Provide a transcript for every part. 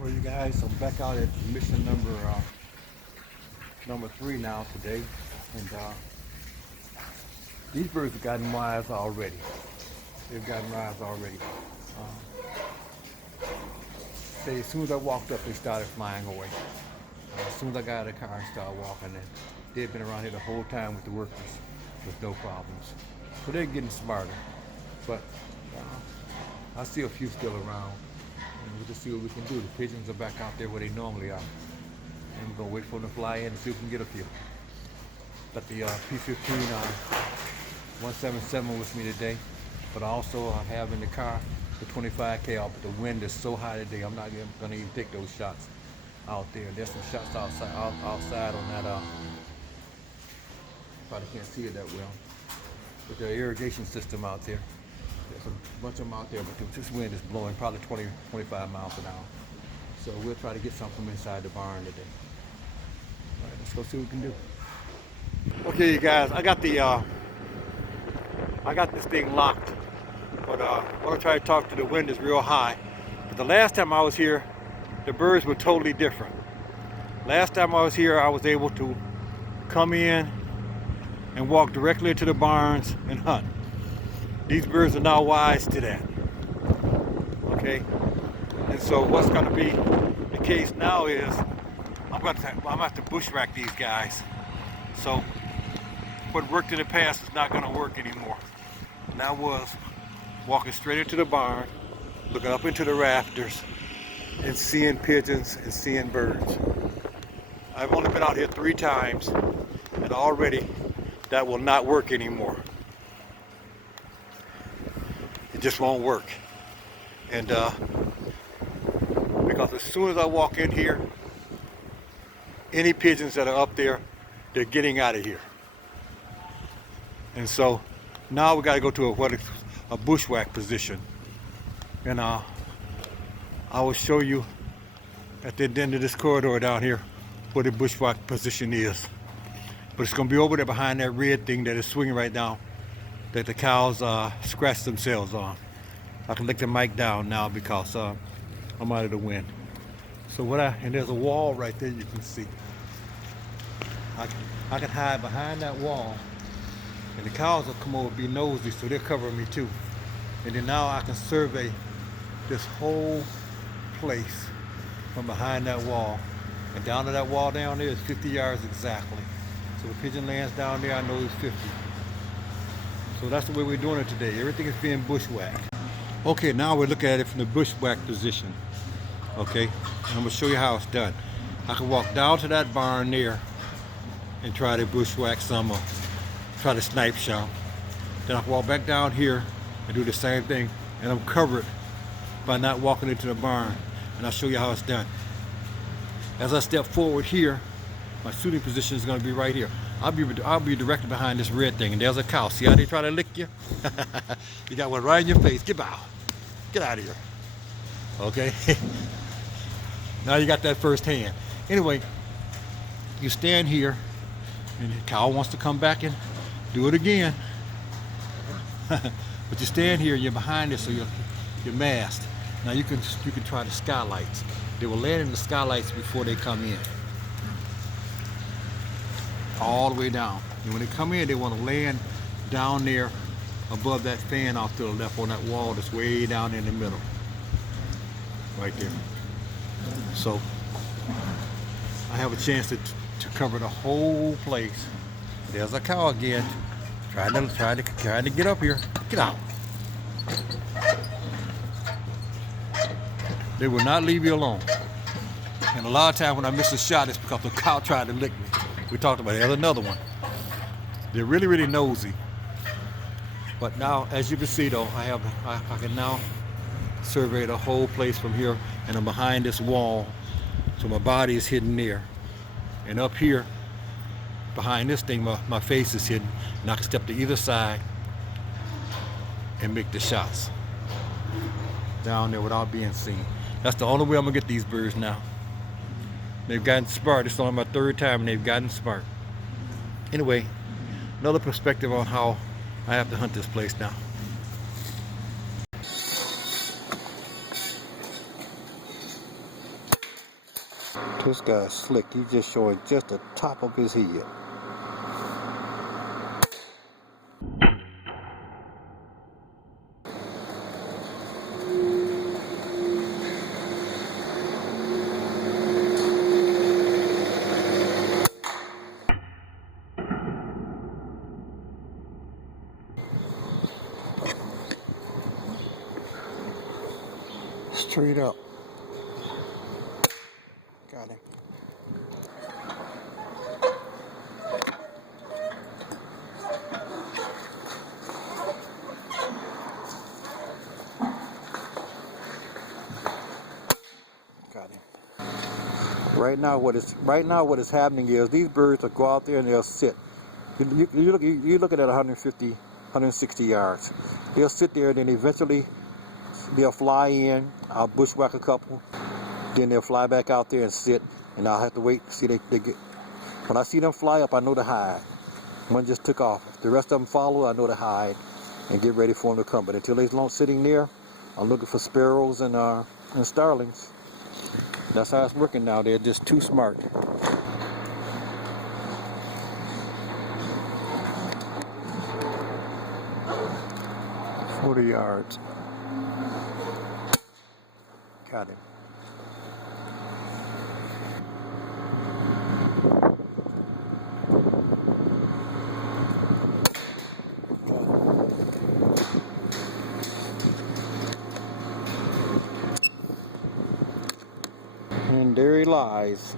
Well, you guys, I'm back out at mission number 3 now today, and these birds have gotten wise already. They've gotten wise already. As soon as I walked up, they started flying away. As soon as I got out of the car and started walking, and they've been around here the whole time with the workers with no problems. So they're getting smarter, but I see a few still around, and we'll just see what we can do. The pigeons are back out there where they normally are. And we're gonna wait for them to fly in and see if we can get a few. Got the P-15 177 with me today, but also I have in the car the 25 cal. But the wind is so high today, I'm not gonna even take those shots out there. There's some shots outside on that. Probably can't see it that well, but the irrigation system out there. There's a bunch of them out there, but this wind is blowing probably 20, 25 miles an hour. So we'll try to get some from inside the barn today. All right, let's go see what we can do. Okay, you guys, I got this thing locked, but I want to try to talk to the wind is real high. But the last time I was here, the birds were totally different. Last time I was here, I was able to come in and walk directly into the barns and hunt. These birds are now wise to that. Okay, and so what's going to be the case now is I'm going to have to bushwhack these guys. So what worked in the past is not going to work anymore. And that was walking straight into the barn, looking up into the rafters, and seeing pigeons and seeing birds. I've only been out here 3 times, and already that will not work anymore. It just won't work. And because as soon as I walk in here, any pigeons that are up there, they're getting out of here. And so now we got to go to a bushwhack position. And I will show you at the end of this corridor down here where the bushwhack position is. But it's going to be over there behind that red thing that is swinging right now, that the cows scratch themselves on. I can let the mic down now because I'm out of the wind. So and there's a wall right there you can see. I can hide behind that wall, and the cows will come over and be nosy, so they're covering me too. And then now I can survey this whole place from behind that wall. And down to that wall down there is 50 yards exactly. So the pigeon lands down there, I know it's 50. So that's the way we're doing it today. Everything is being bushwhacked. Okay, now we're looking at it from the bushwhack position. Okay, and I'm gonna show you how it's done. I can walk down to that barn there and try to bushwhack some, or try to snipe some. Then I can walk back down here and do the same thing, and I'm covered by not walking into the barn. And I'll show you how it's done. As I step forward here, my shooting position is going to be right here. I'll be directly behind this red thing, and there's a cow. See how they try to lick you? You got one right in your face. Get out. Get out of here. Okay. Now you got that first hand. Anyway, you stand here, and the cow wants to come back and do it again. But you stand here, you're behind it, so you're masked. Now you can try the skylights. They will land in the skylights before they come in. All the way down. And when they come in, they want to land down there above that fan off to the left on that wall that's way down in the middle. Right there. So I have a chance to cover the whole place. There's a cow again, trying to get up here. Get out. They will not leave you alone. And a lot of times when I miss a shot, it's because the cow tried to lick me. We talked about it. There's another one. They're really, really nosy. But now, as you can see though, I can now survey the whole place from here, and I'm behind this wall, so my body is hidden there. And up here, behind this thing, my face is hidden, and I can step to either side and make the shots down there without being seen. That's the only way I'm gonna get these birds now. They've gotten smart. It's only my 3rd time and they've gotten smart. Anyway, another perspective on how I have to hunt this place now. This guy's slick. He's just showing just the top of his head. Straight up. Got him. Got him. Right now what is happening is these birds will go out there and they'll sit. You're looking at 150, 160 yards. They'll sit there and then eventually they'll fly in. I'll bushwhack a couple. Then they'll fly back out there and sit, and I'll have to wait to see they get. When I see them fly up, I know to hide. One just took off. If the rest of them follow, I know to hide and get ready for them to come. But until they're sitting there, I'm looking for sparrows and starlings. That's how it's working now. They're just too smart. "40 yards. Got him. And there he lies.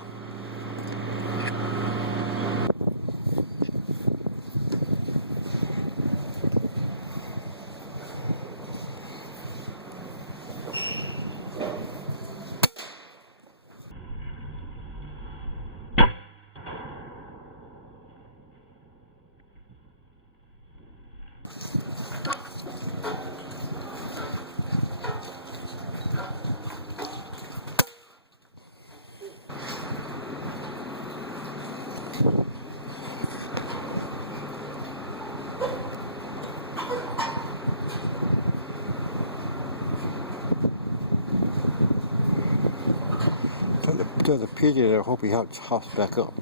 There's a pigeon there. I hope he hops back up.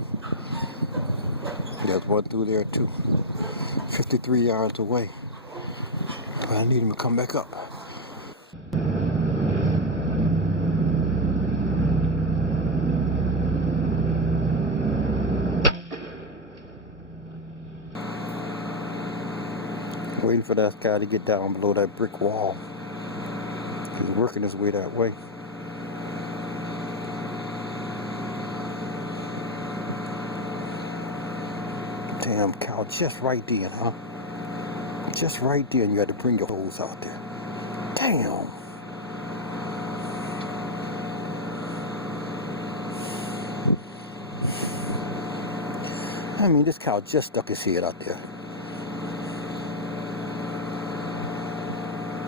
There's one through there too. 53 yards away. But I need him to come back up. Waiting for that guy to get down below that brick wall. He's working his way that way. Damn cow, just right then, huh? Just right then you had to bring your hose out there. Damn. I mean, this cow just stuck his head out there.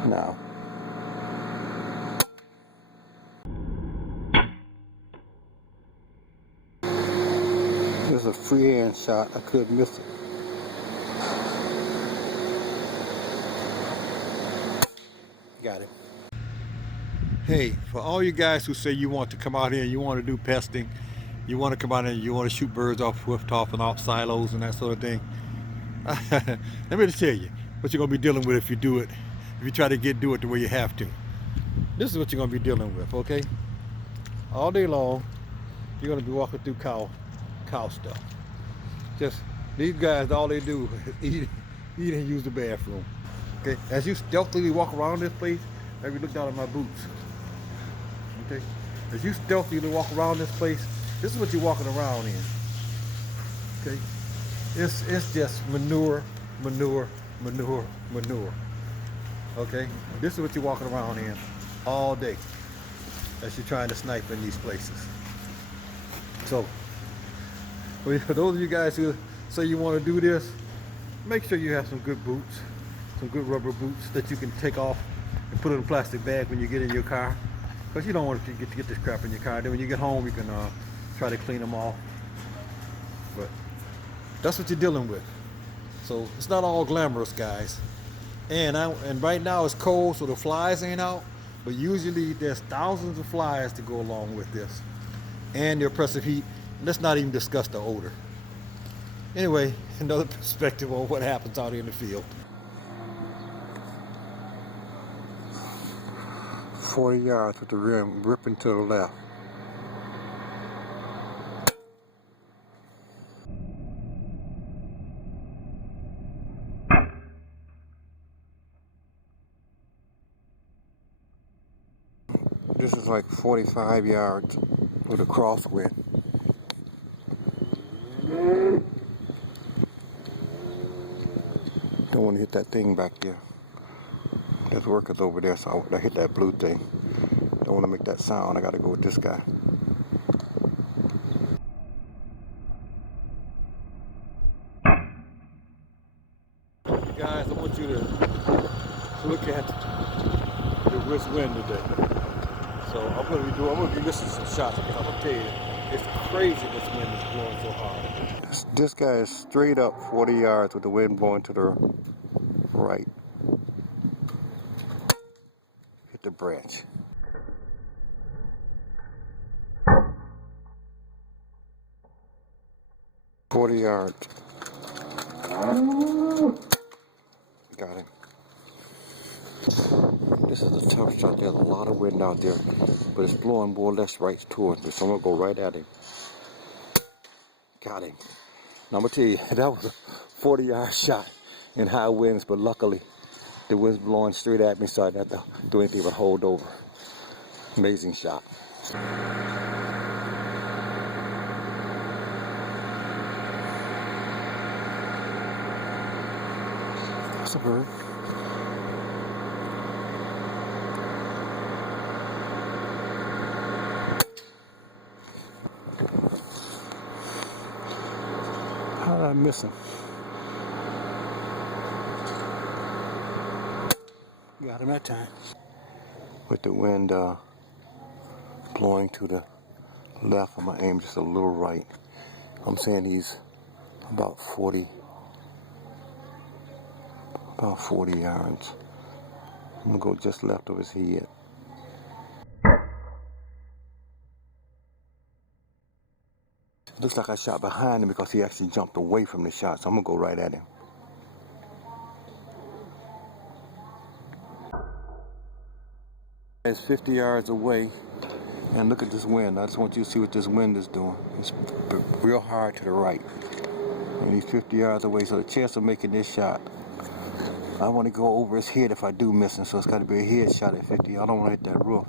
Now. This is a free hand shot. I couldn't miss it. Got it. Hey, for all you guys who say you want to come out here and you want to do pesting, you want to come out here and you want to shoot birds off Swift-Off and off silos and that sort of thing, let me just tell you what you're going to be dealing with if you do it, if you try to do it the way you have to. This is what you're going to be dealing with, okay? All day long, you're going to be walking through cow stuff. Just, these guys, all they do is eat and use the bathroom. Okay, as you stealthily walk around this place, maybe look down at my boots. Okay, as you stealthily walk around this place, this is what you're walking around in. Okay, it's just manure. Okay, this is what you're walking around in all day as you're trying to snipe in these places. So, for those of you guys who say you want to do this, make sure you have some good boots, some good rubber boots that you can take off and put in a plastic bag when you get in your car, because you don't want to get this crap in your car. Then when you get home, you can try to clean them off. But that's what you're dealing with. So it's not all glamorous, guys. And right now it's cold, so the flies ain't out. But usually there's thousands of flies to go along with this. and the oppressive heat. Let's not even discuss the odor. Anyway, another perspective on what happens out here in the field. 40 yards with the rim ripping to the left. This is like 45 yards with a crosswind. Don't want to hit that thing back there. There's workers over there, so I hit that blue thing. Don't want to make that sound. I got to go with this guy. Guys, I want you to look at the west wind today. So I'm going to be missing some shots because I'm going to tell you, it's crazy this wind is blowing so hard. This guy is straight up 40 yards with the wind blowing to the right. Hit the branch. $40 yards. Got him. This is a tough shot. There's a lot of wind out there, but it's blowing more or less right towards me, so I'm going to go right at him. Got him. Now I'm going to tell you, that was a 40-yard shot in high winds, but luckily the wind's blowing straight at me, so I didn't have to do anything but hold over. Amazing shot. That's a bird. How did I miss him? Got him that time. With the wind blowing to the left, I'm gonna aim just a little right. I'm saying he's about 40 yards. I'm gonna go just left of his head. Looks like I shot behind him because he actually jumped away from the shot, so I'm gonna go right at him. It's 50 yards away, and look at this wind. I just want you to see what this wind is doing. It's real hard to the right, and he's 50 yards away, so the chance of making this shot, I want to go over his head if I do miss him, so it's got to be a head shot at 50. I don't want to hit that roof.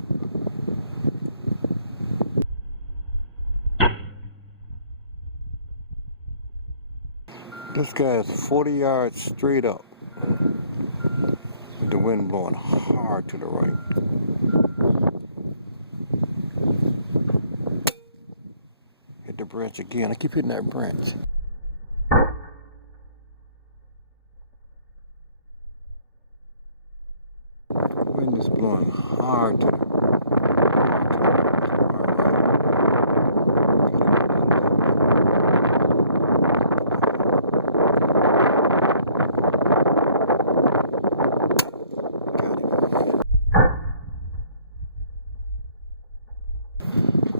This guy is 40 yards straight up, with the wind blowing hard to the right. Hit the branch again. I keep hitting that branch. The wind is blowing hard to the right.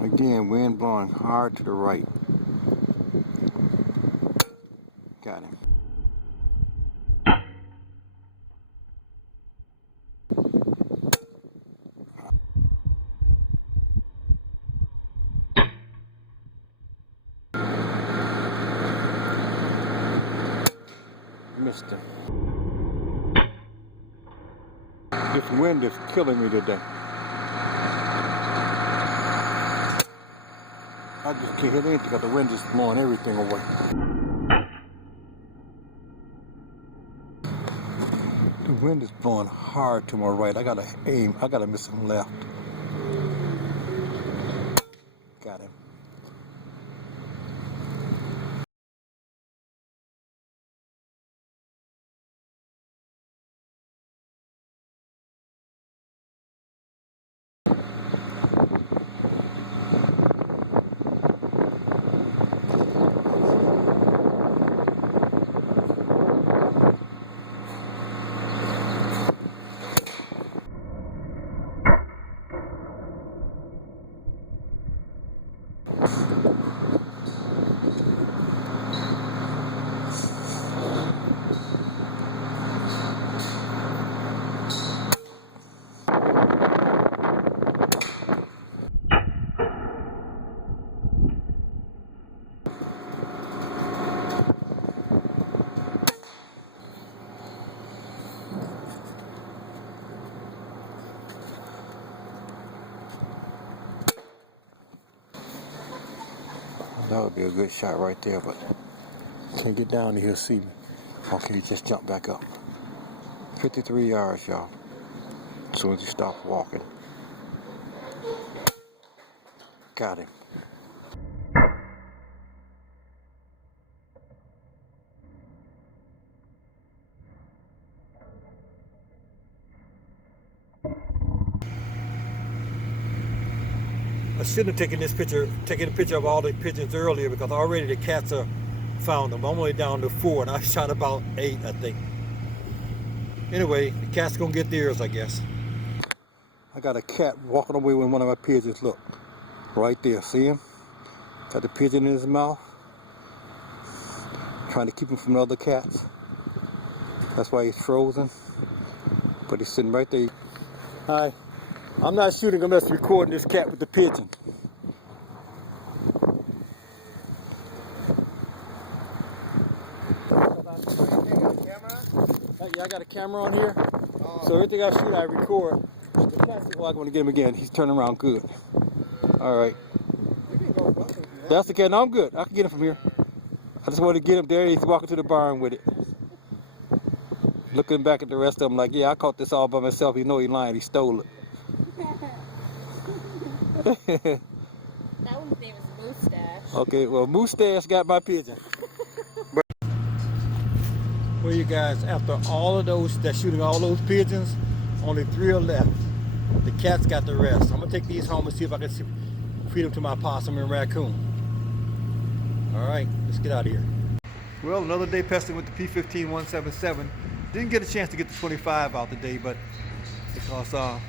Again, wind blowing hard to the right. Got him. Missed him. This wind is killing me today. I just can't hit anything because the wind is blowing everything away. The wind is blowing hard to my right. I gotta aim. I gotta miss him left. Got him. That would be a good shot right there, but can't get down there, he'll see me. Or can he just jump back up? 53 yards, y'all. As soon as he stopped walking. Got him. I shouldn't have taken a picture of all the pigeons earlier because already the cats are found them. I'm only down to 4 and I shot about 8, I think. Anyway, the cat's gonna get theirs, I guess. I got a cat walking away with one of my pigeons. Look, right there, see him? Got the pigeon in his mouth. Trying to keep him from the other cats. That's why he's frozen. But he's sitting right there. Hi. I'm not shooting unless recording this cat with the pigeon. Yeah, I got a camera on here. So everything I shoot, I record. The cat's oh, I'm going to get him again. He's turning around good. All right. That's the cat. No, I'm good. I can get him from here. I just wanted to get him there. He's walking to the barn with it. Looking back at the rest of them like, yeah, I caught this all by myself. You know he lying. He stole it. That one's name is Moustache. Okay, well, Moustache got my pigeon. Well, you guys, after all of those, that's shooting all those pigeons, only 3 are left. The cats got the rest. I'm gonna take these home and see if I can feed them to my possum and raccoon. All right, let's get out of here. Well, another day pesting with the P15-177. Didn't get a chance to get the 25 out today, but because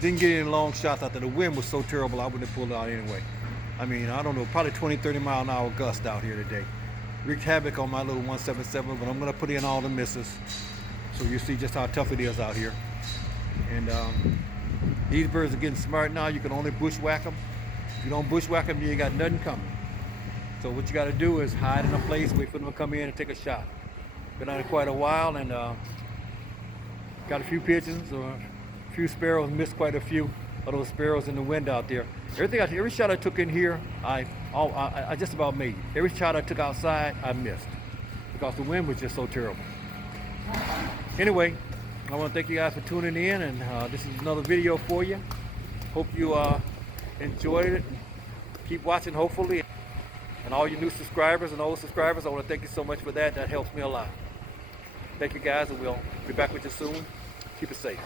didn't get any long shots out there. The wind was so terrible, I wouldn't have pulled it out anyway. I mean, I don't know, probably 20, 30 mile an hour gust out here today. Wreaked havoc on my little 177, but I'm gonna put in all the misses. So you see just how tough it is out here. And these birds are getting smart now. You can only bushwhack them. If you don't bushwhack them, you ain't got nothing coming. So what you gotta do is hide in a place, wait for them to come in and take a shot. Been out here quite a while and got a few pigeons or a few sparrows, missed quite a few of those sparrows in the wind out there. Every shot I took in here, I just about made it. Every shot I took outside, I missed because the wind was just so terrible. Anyway, I want to thank you guys for tuning in, and this is another video for you. Hope you enjoyed it. Keep watching, hopefully. And all you new subscribers and old subscribers, I want to thank you so much for that. That helps me a lot. Thank you guys, and we'll be back with you soon. Keep it safe.